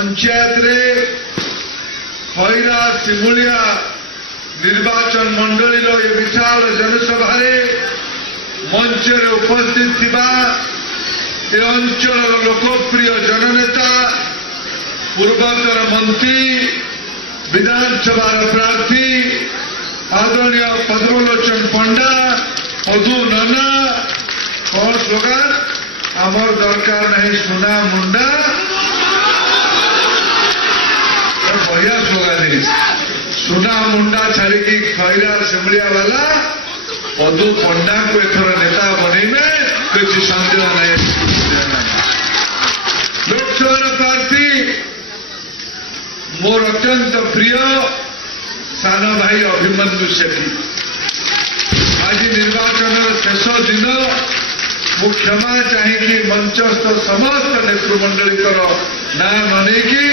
पंचायत रे खैरा सिमुलिया निर्वाचन मंडली ये विशाल जनसभा मंच उपस्थित थिबा ए अंचल लोकप्रिय जननेता पूर्वोत्तर मंत्री विधानसभा प्रार्थी आदरणीय पद्मलोचन पंडा मधु नना कौन स्लोगान आमर दरकार नहीं सुना मुंडा बढ़िया स्लोगान सुना मुंडा छाड़ी खैरा सिमलिया वाला मधु पंडा को एथर नेता बनइबे किसी संदेह नहीं। लोकसभा प्रार्थी मोर अत्यंत प्रिय सान भाई अभिमन्यु सेठी आज निर्वाचन शेष दिन मु क्षमा चाहिए मंचस्थ समस्त नेतृमंडल ना ननेकी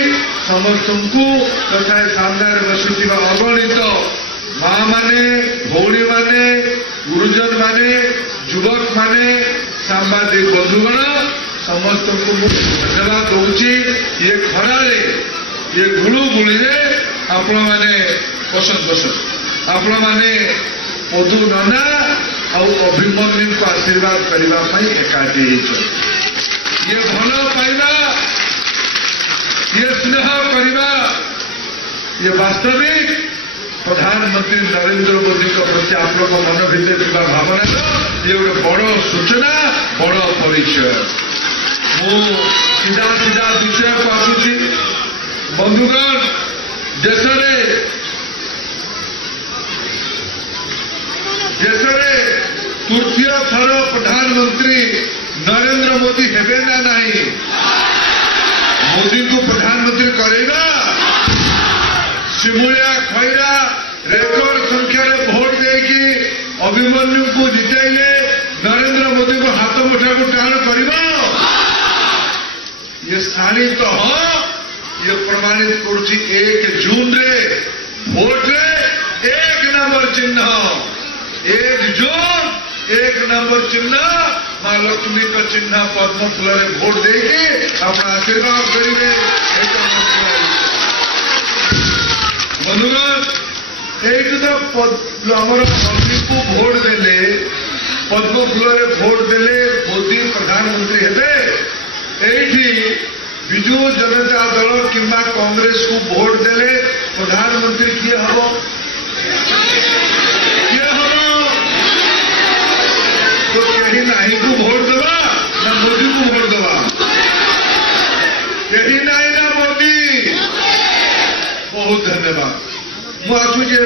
समस्त को तथा सामने बसुवा अगणित माँ माने भौणी माने गुरुजन माने युवक माने सांबादिक बंधुगण समस्त को धन्यवाद दूची ये खरारे ये गुलुगुली आपण मैंने पसंद पसंद आपण मैंने मधु नना और अभिमन्यु को आशीर्वाद करने एकाठी ये भल पाइबा ये स्नेह करवा ये वास्तविक प्रधानमंत्री नरेंद्र मोदी प्रति आप मन भितर भावना ये गोटे बड़ सूचना बड़ परिचय मु सीधा सीधा विषय को आसुची बंधुगण देश तृतीय थर प्रधानमंत्री नरेंद्र मोदी हेबे ना नहीं मोदी को प्रधानमंत्री करेगा सिमुलिया खैरा रेकर्ड संख्यार भोट देकी अभिमन्यु को जिताइले नरेंद्र मोदी को हाथ मुठा को टाण कर ये स्थानीय तो ये प्रमाणित करुच्ची 1 जून रे भोट रे 1 नंबर चिन्ह 1 जून 1 नंबर चिन्ह मां लक्ष्मी का चिन्ह पद्म फूल रे भोट देके अपना आशीर्वाद करेंगे। बंधुगण ये तो आमर मोदी को भोट देले पद्म फूल रे भोट देले मोदी प्रधानमंत्री हेबे एठी विजु जनता दल किंबा कांग्रेस को भोट देले प्रधानमंत्री किए हम तो कहीं नहीं को भोट देवा ना मोदी को भोट देवा कहीं नहीं ना मोदी। बहुत धन्यवाद मुझे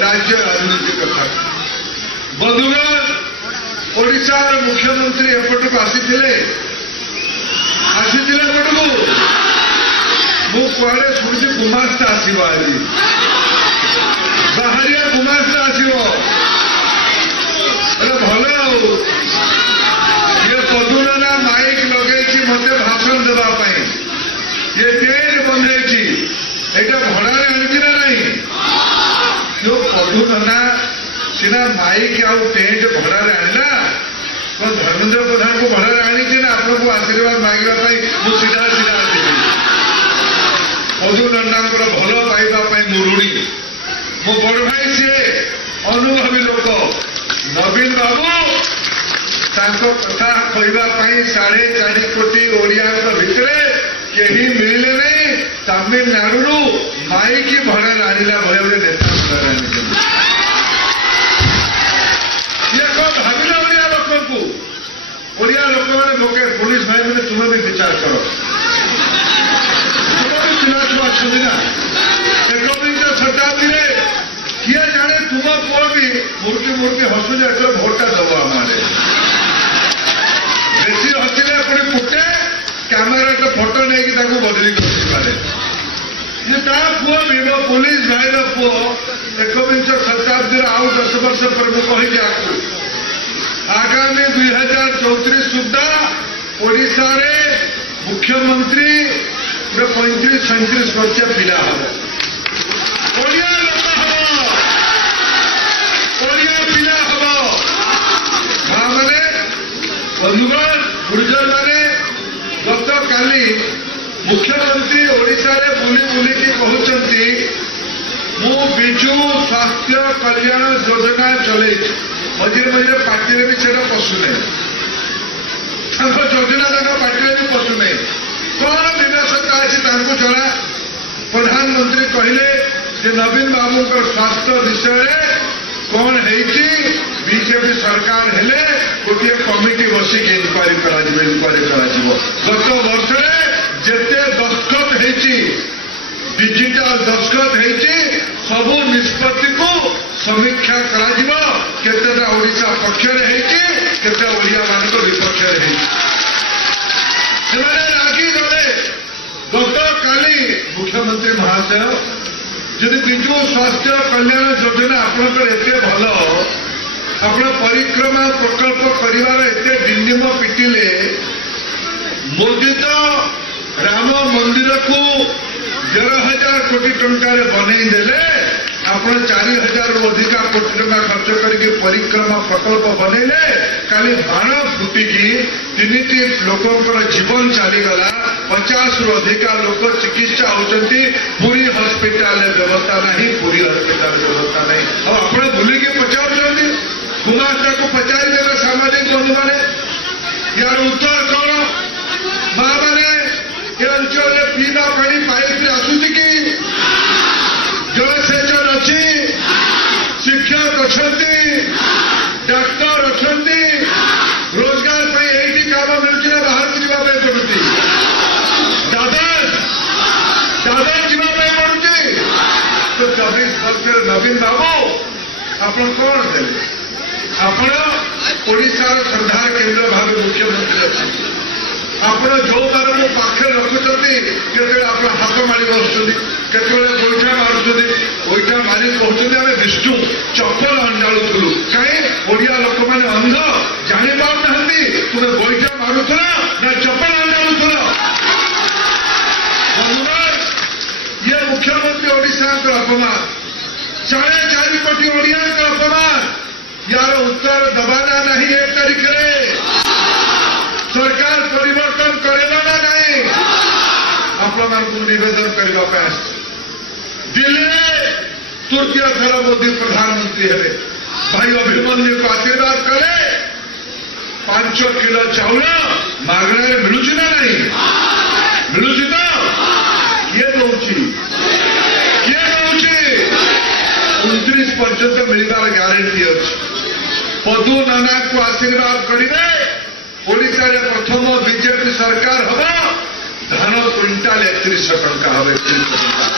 राज्य राजनीति कथा बंधुगण ओडिशार मुख्यमंत्री एपट को आसी एपटू मुझे शुणी गुमास्ता आसो आज बाहरिया गुमास्ता आसो भल ये पदुना माइक लगे मत भाषण देवाई ये टेंट बंधे एटा भड़ारे आनी ना नहीं जो पदुना सीना माइक आउ टेंट भड़ारे आना तो धर्मेंद्र प्रधान को भड़ारे आनी ना आपको आशीर्वाद मांगवाई मुझे सीधा सीधा आसि मधु नंदा भल पाइबा मुरुणी मो बड़ भाई सी अनुभवी लोक नवीन बाबू कथा कहवाई 4.5 कोटी ओडिया भितर कहीं मिले नहीं तमिलनाडु माइक भड़ा आनिला भाई गोटे नेता भड़ा ये कौन भाविला ओडिया लोक मैंने लोके पुलिस भाई मैंने तुम्हें भी विचार करो तुम भी पिला छुआ अच्छी ना 21 शताब्दी किए जाने तुम पुआ भी मुर्की हसुचे एथर भोटा दब आमारे बेसी हसिले पुणी फुटे कैमेरा तो फोटो नहीं बदली करे ये पुआ भी मो पुलिस भाई पुओ 21 शताब्दी आउ 10 वर्ष पर मुझे कही आगामी 2034 सुधा ओडिशा रे मुख्यमंत्री 35-37 वर्ष पिला हम ओडिया पिला हम भाई बंधुगण गुरुजन मैंने गत काली मुख्यमंत्री ओडिशा रे बुली बुली की कहउचंती मु बिजु स्वास्थ्य कल्याण योजना चले मझे मझे पार्टी भी सेटा पशुने योजना पार्टी भी पशुने कौन विनाशता अच्छी चला प्रधानमंत्री कहले जे नवीन बाबू स्वास्थ्य विषय कौन बीजेपी सरकार हेले गोटे कमिटी बसिक इनक्वारी गत वर्ष जिते दस्खत डिजिटल दस्खत सबू निष्पत्ति को समीक्षा केतेटा ओडिशा पक्षर केते ओडिया मान विपक्षर रागी गले गत काली मुख्यमंत्री महाशय जदि विजु स्वास्थ्य कल्याण योजना आपंकर एते भल आप परिक्रमा प्रकल्प कर डिंडिम पिटिले मोदी तो राम मंदिर को 11,000 कोटी टंकार बनईदेले आप 4,000 रु अधिका कोटी टंका खर्च करके परिक्रमा प्रकल्प बनईले काली बाण फुटिकी 3टी लोकंर जीवन चलीगला 50 रु अधिका लोक चिकित्सा होती पूरी हस्पिटाल व्यवस्था नहीं पूरी हस्पिटाल व्यवस्था नहीं अब आप भूलिकी पचार गुमास्ता को पचारि देवे सामाजिक बंधु मैंने यार उत्तर कौन माँ मैंने ये अंचल पीवा पानी पाइप आसूची कि जलसेचन अच्छी शिक्षक अच्छा डाक्तर अच्छा रोजगार पर यही काम मिलूँ बाहर को जावाई पड़ुची दादर जावाई पड़ुची तो 24 वर्ष नवीन बाबू आप कौन देते आपण ओडिशार संधार केन्द्र भाव मुख्यमंत्री अच्छे आप जो मान पाखे रखुच्च आप हाथ मारी बसुँच केतवे गोईठा मारुँच गोईठा मारी कहते आम विष्णु चप्पल अंडाड़ू कहीं ओडिया लोक मैंने अंध जापार तुम गोईठा मारुल ना चप्पल अंडाड़ू ये मुख्यमंत्री ओडिशा अपमान 4.5 कोटी ओडिया अपमान यार उत्तर दबाना नहीं 1 तारीख सरकार परिवर्तन करेगा ना नहीं आप निवेदन करने दिल्ली में तृतीय थर मोदी प्रधानमंत्री हेले भाई अभिमन्यु को आशीर्वाद करे 5 किलो चाउल मागणार मिलूँ ना नहीं मिलूँ तो किए दौर 29 पर्यंत मिलवार ग्यारंटी अच्छी पदु नाना को आशीर्वाद करेंगे ओडिशा रे प्रथम बीजेपी सरकार हम धान क्विंटाल 3100 टंका हम 3100 टंका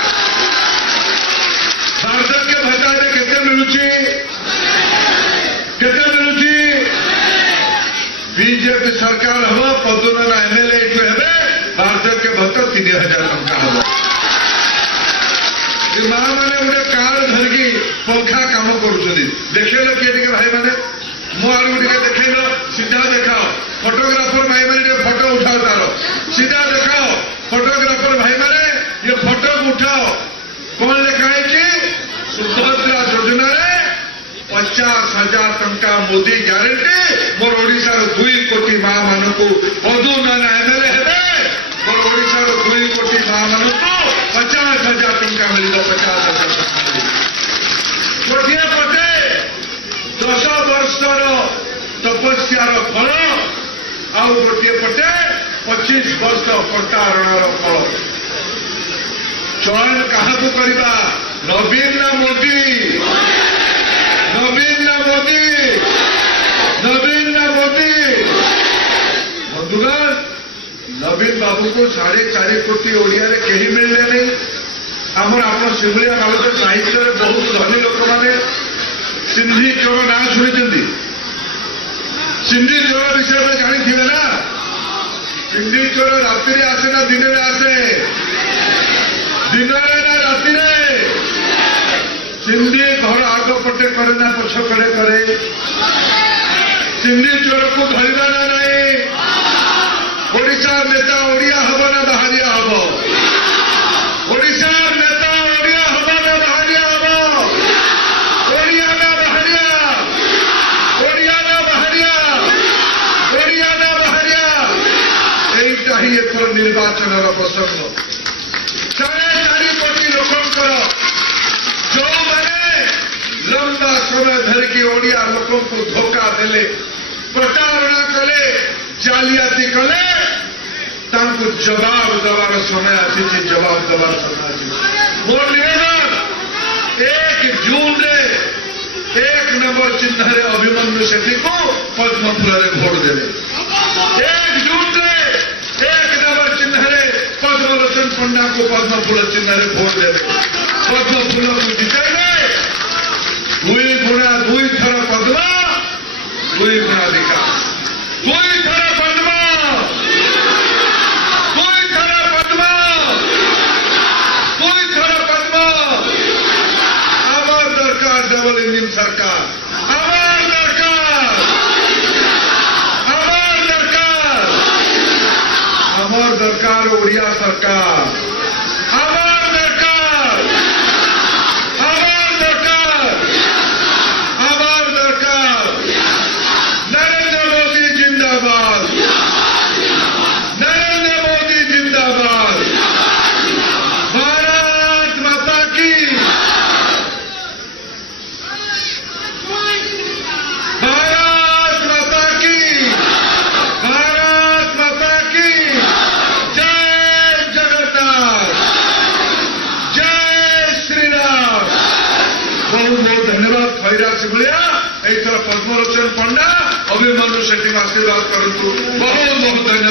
वार्धक्य भत्ता केते मिलुची बीजेपी सरकार हम पदु नाना एमएलए हेबे वार्धक्य भत्ता 3000 टंका हम माँ मैंने गोटे कार्ड धरिकी पंखा कम कर देखेल किए भाई मैंने मो आड़ देखेल सीधा देखाओ फोटोग्राफर भाई मैंने फोटो उठाओ तार सीधा देखाओ फोटोग्राफर भाई मैंने ये फोटो उठाओ कौन लिखा है कि सुभद्रा योजना 50,000 टंका मोदी ग्यारंटी मोर ओडिशा 2 कोटी माँ मान को पदु नाना एमएलए हेबे मोर ओडिशा 2 कोटी माँ मान को 50,000 टंका मिल 50,000 टंका गोटे पटे 10 वर्षर तपस्यार फल आउ गोटे पटे 25 वर्ष प्रतारणर फल चयन क्या करवा नवीन ना मोदी नवीन ना मोदी नवीन ना मोदी बंधुगण नवीन बाबू को 4.5 कोटी ओडिया रे कहीं मिलले नहीं आमर आप सिमलिया मालक साहित्य बहुत धनी लोक मैंने सिंधी चोर ना शुणी सिंधी चोर विषय में जानी ना सिंधी चोर रात्रि आसे ना दिन में आसे दिन ना राति सिंधी घर आग पटे करे ना पछ करे सिंधी चोर को धरवा ना नहीं ओडिशा नेता ओडिया हम ना बाहरिया हम ओडिशा नेता ओडिया हम ना बाहरिया हम ओडिया ना बाहरिया ओडिया ना बाहरिया ओडिया ना बाहरिया এইটা नहीं एथर निर्वाचन प्रसंग 4.5 कोटी लोकंकर जो मैंने लंबा समय धरिकी ओडिया लोकों को धोखा देले प्रतारणा कले जालियाती कले तांको जवाब देवार समय आसी जवाब देवार समय आसी मोर निवेदन 1 जून रे 1 नंबर चिन्ह रे अभिमन्यु सेठी को पद्म फूल रे भोट देले 1 जून रे 1 नंबर चिन्ह रे पद्मलोचन पंडा को पद्म फूल चिन्ह रे भोट देले पद्म फूल को जिताइले 2 गुणा 2 थर पद्म 2 गुणा विकास 2 थर पद्म 2 थर पद्म 2 थर पद्म आमार दरकार डबल इंजिन सरकार आमार दरकार आमार दरकार आमार दरकार ओडिया सरकार आमार दरकार आमार दरकार आमार दरकार नरेंद्र मोदी जिंदाबाद नरेंद्र मोदी जिंदाबाद भारत माता की भारत माता की भारत माता की जय जगन्नाथ जय श्री राम बहुत बहुत धन्यवाद खैरा सिमलिया एथर पद्मलोचन पंडा अभिमन्यु सेठी आशीर्वाद करतु बहुत बहुत धन्यवाद।